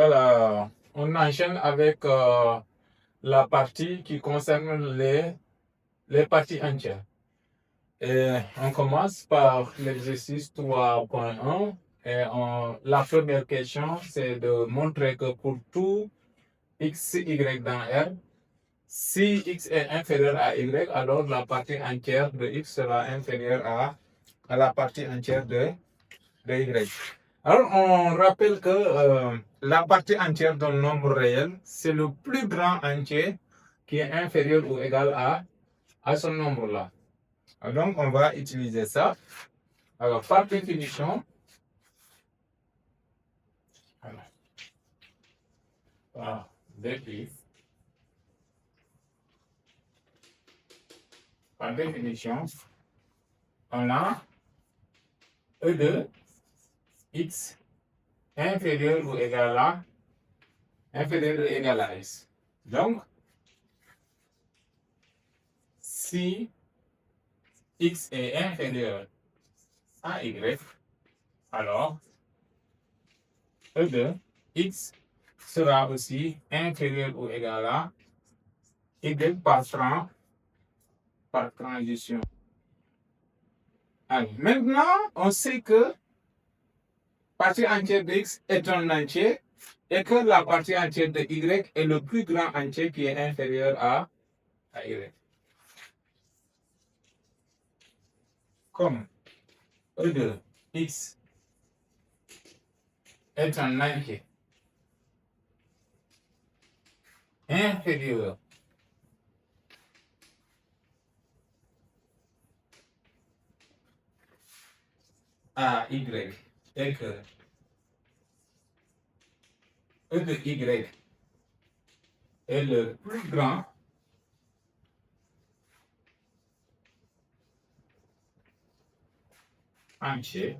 Voilà, on enchaîne avec la partie qui concerne les parties entières. Et on commence par l'exercice 3.1. La première question, c'est de montrer que pour tout x, y dans R, si x est inférieur à y, alors la partie entière de x sera inférieure à la partie entière de y. Alors, on rappelle que la partie entière d'un nombre réel, c'est le plus grand entier qui est inférieur ou égal à ce nombre-là. Donc, on va utiliser ça. Alors, par définition, par définition, on a E de x inférieur ou égal à s. Donc, si x est inférieur à y, alors E de x sera aussi inférieur ou égal à y par transition. Alors, maintenant, on sait que partie entière de x est un entier et que la partie entière de y est le plus grand entier qui est inférieur à y. Comme E de x est un entier inférieur à y et que E de y est le plus grand entier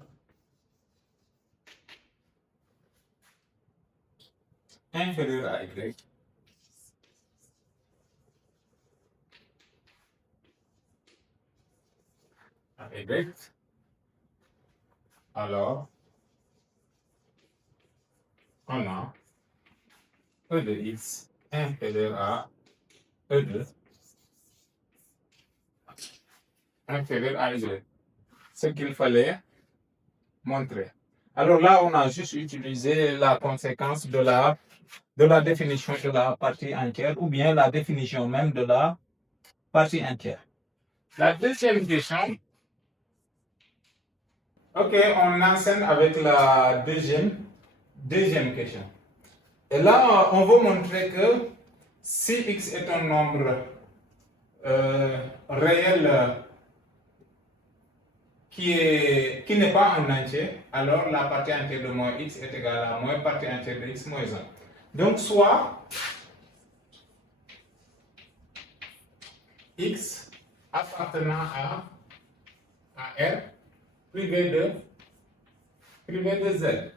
inférieur à y. Alors, on a E de x inférieur à E de inférieur à y. Ce qu'il fallait montrer. Alors là, on a juste utilisé la conséquence de la définition de la partie entière ou bien la définition même de la partie entière. La deuxième question. Ok, on enchaîne avec la deuxième question. Et là, on veut montrer que si x est un nombre réel qui n'est pas un entier, alors la partie entière de moins x est égale à moins partie entière de x moins 1. Donc, soit x appartenant à R privé de z.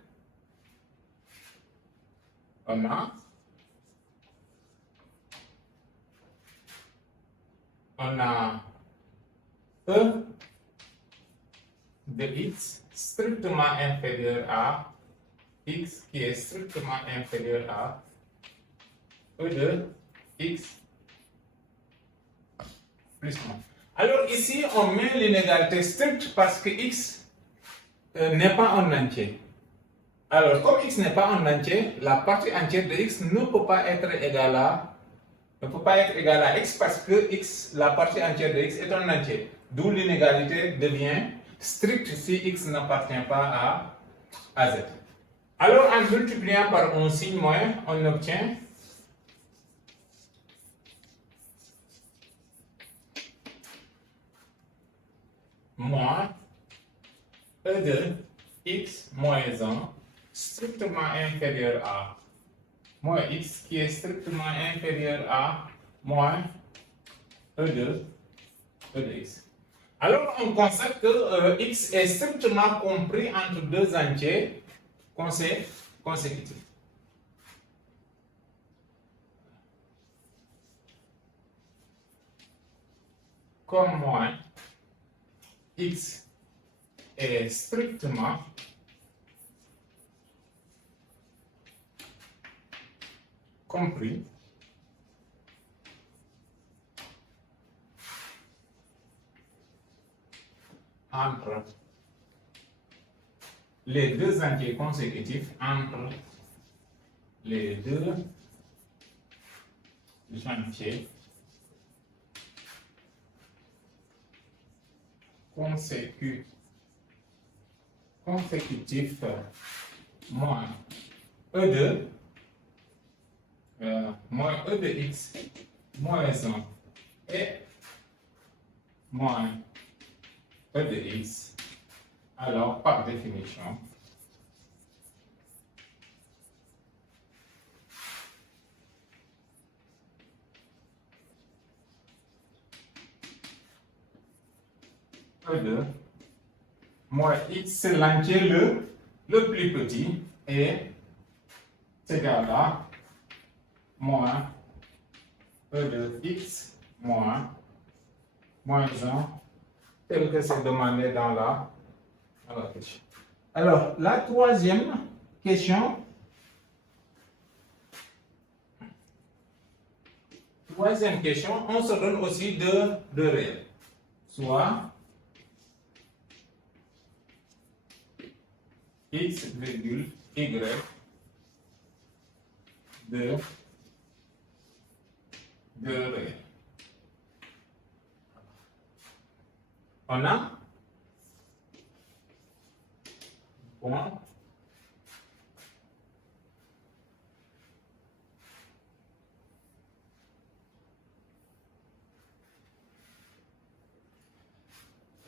On a E de x strictement inférieur à x qui est strictement inférieur à E de x plus 1. Alors ici, on met l'inégalité stricte parce que x n'est pas un entier. Alors, comme x n'est pas un entier, la partie entière de x ne peut pas être égale à x parce que x, la partie entière de x est un entier. D'où l'inégalité devient stricte si x n'appartient pas à z. Alors, en multipliant par un signe moins, on obtient moins E de x moins 1 strictement inférieur à moins x qui est strictement inférieur à moins E de x. Alors, on constate que x est strictement compris entre deux entiers consécutifs. Comme moins x est strictement compris entre les deux entiers consécutifs, entre les deux entiers consécutifs moins E2 moins E de x moins 1 et moins E de x. Alors, par définition, E2 moins x, c'est l'entier le plus petit, et c'est égal à moins E de x moins 1, tel que c'est demandé dans la question. Alors, la troisième question. Troisième question, on se donne aussi deux réels. Soit x virgule y de réels. On a point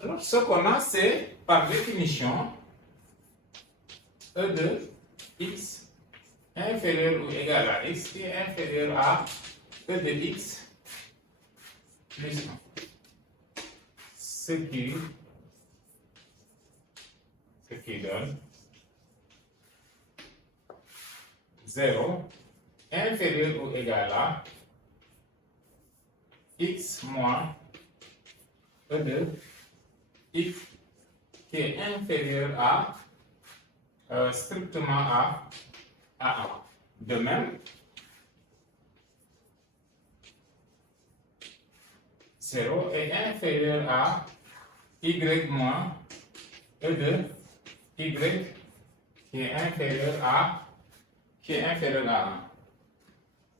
alors, ce qu'on a, c'est par définition E de x inférieur ou égal à x qui est inférieur à E de x plus 1. Ce qui donne 0 inférieur ou égal à x moins E de x qui est inférieur à strictement à 1. De même, 0 est inférieur à y moins E de y qui est inférieur à 1.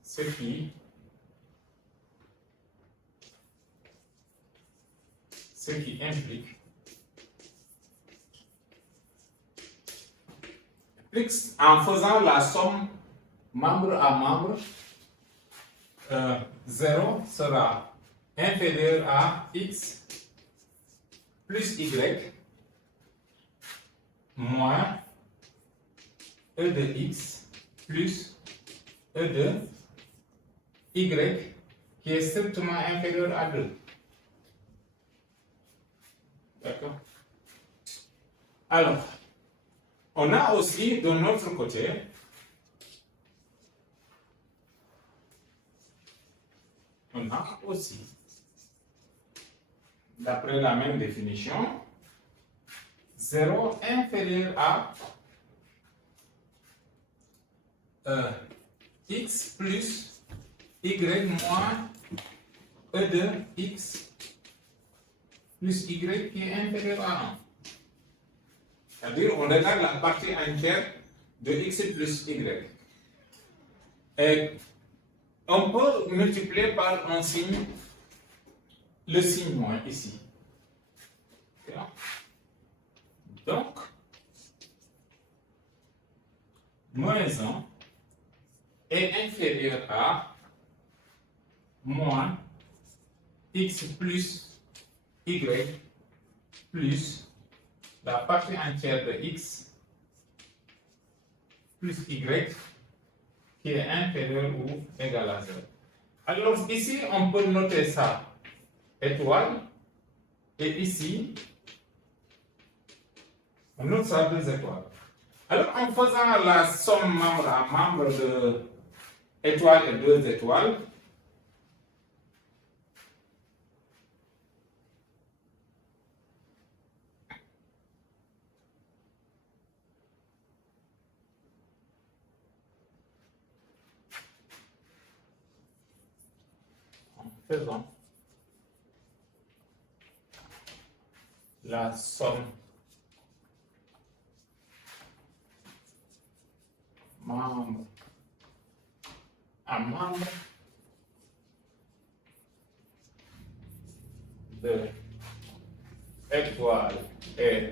Ce qui implique en faisant la somme membre à membre, 0 sera inférieur à x plus y moins E de x plus E de y qui est strictement inférieur à 2. D'accord? Alors, on a aussi de notre côté d'après la même définition, 0 inférieur à x plus y moins E de x plus y qui est inférieur à 1. C'est-à-dire, on regarde la partie entière de x plus y. Et on peut multiplier par un signe, le signe moins ici. Donc, moins 1 est inférieur à moins x plus y plus la partie entière de x plus y qui est inférieur ou égal à 0. Alors ici, on peut noter ça étoile, et ici, on note ça 2 étoiles. Alors en faisant la somme membre à membre de étoile et 2 étoiles, en faisant la somme membre à membre de étoile et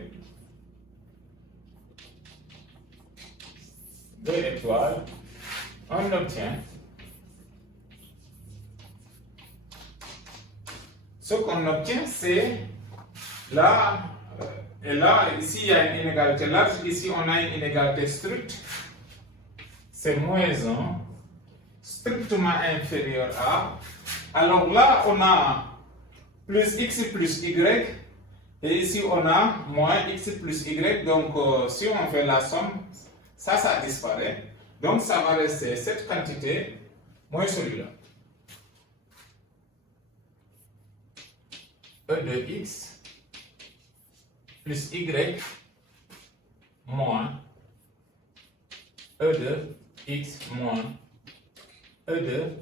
de étoile, on obtient ce qu'on obtient, c'est là, et là, ici il y a une inégalité large, ici on a une inégalité stricte, c'est moins 1, strictement inférieur à. Alors là, on a plus x plus y, et ici on a moins x plus y, donc si on fait la somme, ça disparaît. Donc ça va rester cette quantité moins celui-là. E de x plus y moins E de x moins E de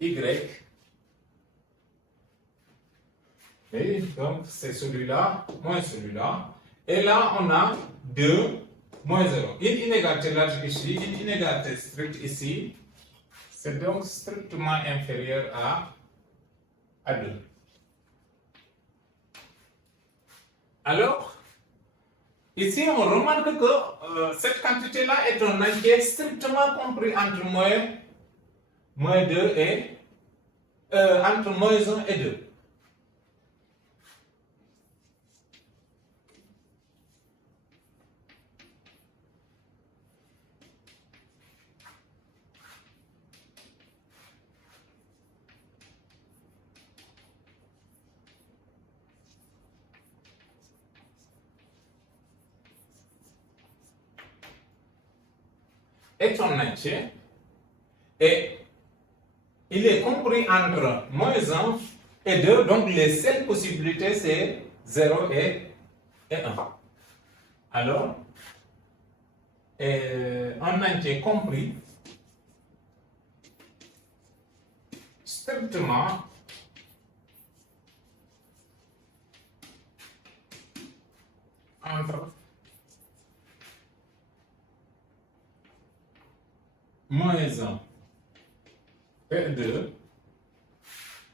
y. Et donc c'est celui-là moins celui-là. Et là on a 2 moins 0. Une inégalité large ici, une inégalité stricte ici. C'est donc strictement inférieur à 2. Alors, ici on remarque que cette quantité-là est un entier strictement compris entre moins 2 et entre moins 1 et 2. Est un entier et il est compris entre moins 1 et 2, donc les seules possibilités c'est 0 et 1. Alors, un entier compris strictement entre moins 1 et 2,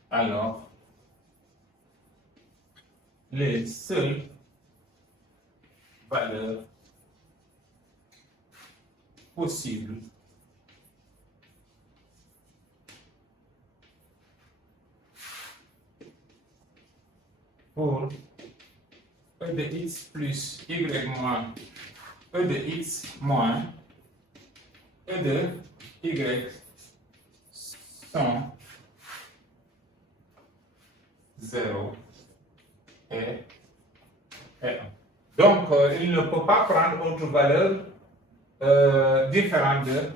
alors les seules valeurs possibles pour E de x plus y moins E de x moins E de y sont 0 et 1. Donc, il ne peut pas prendre autre valeur différente de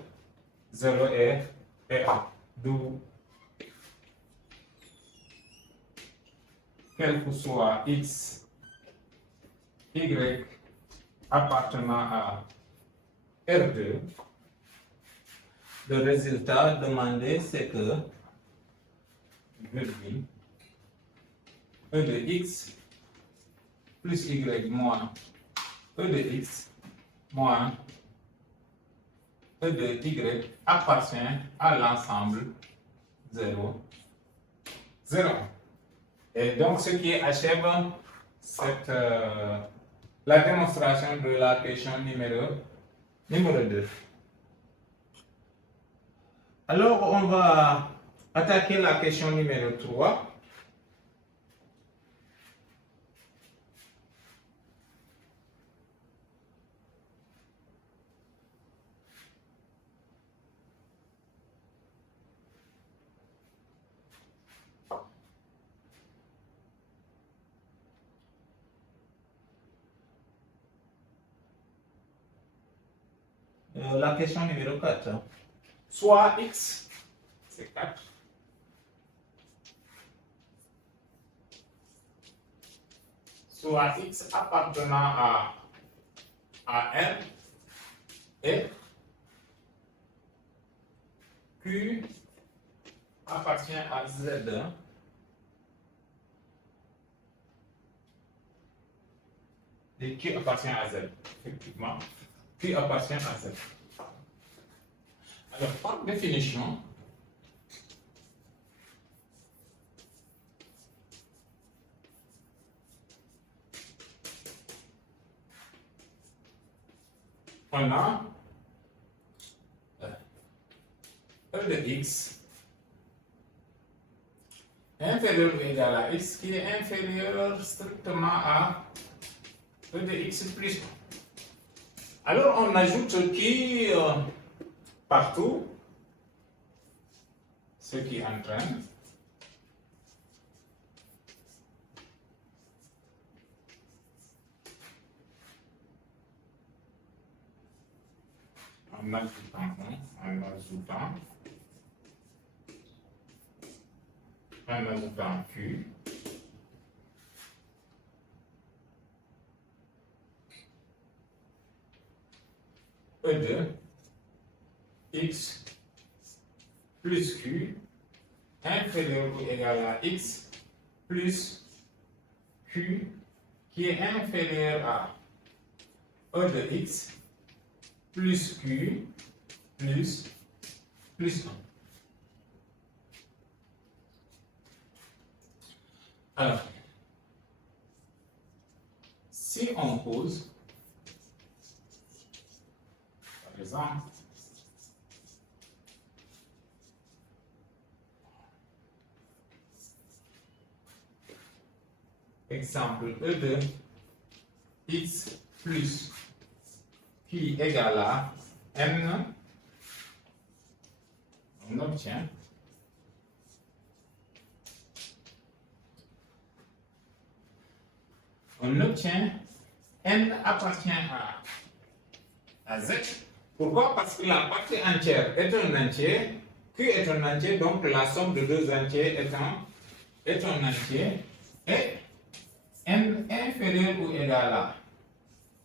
0 et 1. D'où, quel que soit x, y appartenant à R2, le résultat demandé c'est que virgule E de x plus y moins E de x moins E de y appartient à l'ensemble 0, 0. Et donc ce qui achève la démonstration de la question numéro 2. Alors on va attaquer la question numéro 3. La question numéro 4. Soit x, c'est 4. Soit x appartenant à R et Q appartient à Z1 et Q appartient à Z. Effectivement, Q appartient à Z. Alors, par définition, on a E de X inférieur ou égal à X qui est inférieur strictement à E de X plus 1. Alors, on ajoute qui partout, ce qui entraîne en ajoutant Q, E de X plus Q inférieur ou égal à X plus Q qui est inférieur à E de X plus Q plus 1. Alors, si on pose, par exemple, exemple E de X plus Q égale à N, on obtient N appartient à Z. Pourquoi? Parce que la partie entière est un entier, Q est un entier, donc la somme de deux entiers est un entier, et N inférieur ou égal à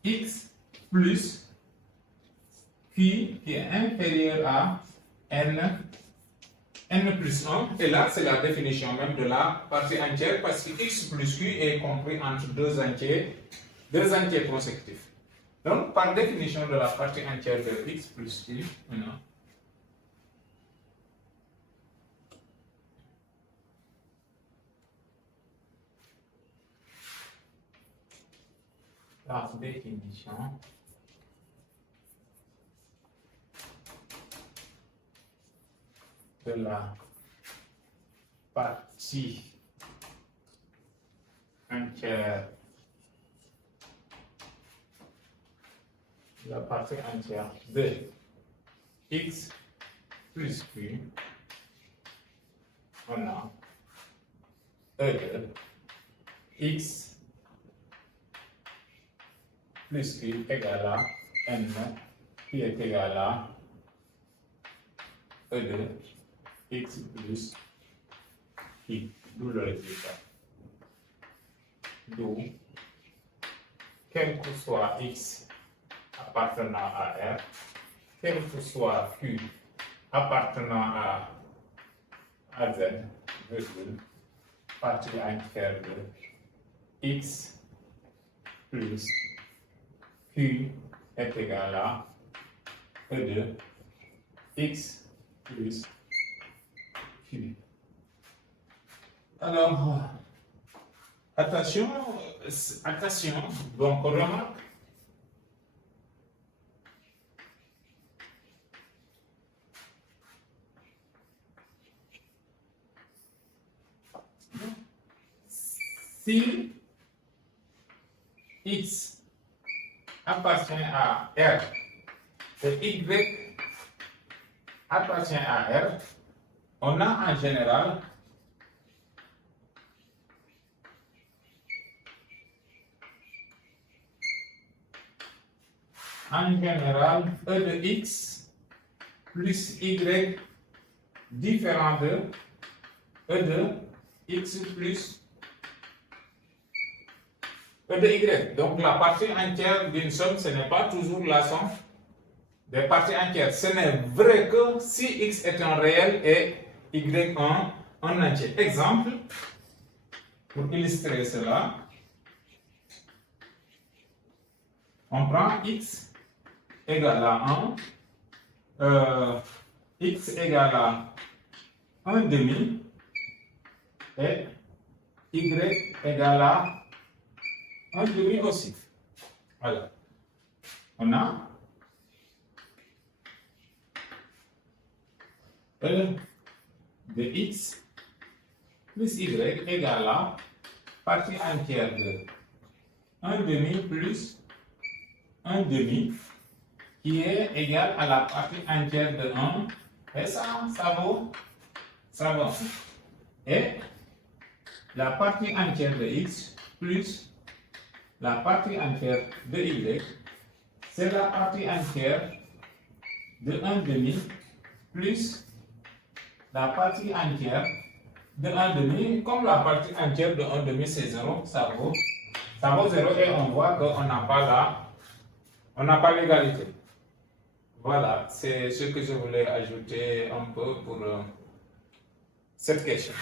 X plus Q qui est inférieur à N plus 1, et là c'est la définition même de la partie entière parce que X plus Q est compris entre deux entiers consécutifs. Donc par définition de la partie entière de X plus Q, maintenant, la définition de la partie entière de X plus Q, on a E de X plus Q égale à N qui est égal à E de X plus Q, d'où le résultat. D'où, quel que soit X appartenant à R, quel que soit Q appartenant à Z, virgule, partie entière de X plus Q est égal à E de X plus Q. Alors, attention, donc remarque, si X appartient à R et Y appartient à R, on a en général E de X plus Y différent de E de X plus E de Y. Donc la partie entière d'une somme, ce n'est pas toujours la somme des parties entières. Ce n'est vrai que si X est un réel et y1 en entier. Exemple, pour illustrer cela, on prend x égale à 1, x égale à 1 demi et y égale à 1 demi aussi. Voilà. On a E de x plus y égale à partie entière de 1 demi plus 1 demi qui est égal à la partie entière de 1 et ça vaut 1. Et la partie entière de x plus la partie entière de y, c'est la partie entière de 1 demi plus la partie entière de 1 demi. Comme la partie entière de 1 demi c'est 0, ça vaut 0 et on voit qu'on n'a pas l'égalité. Voilà, c'est ce que je voulais ajouter un peu pour cette question.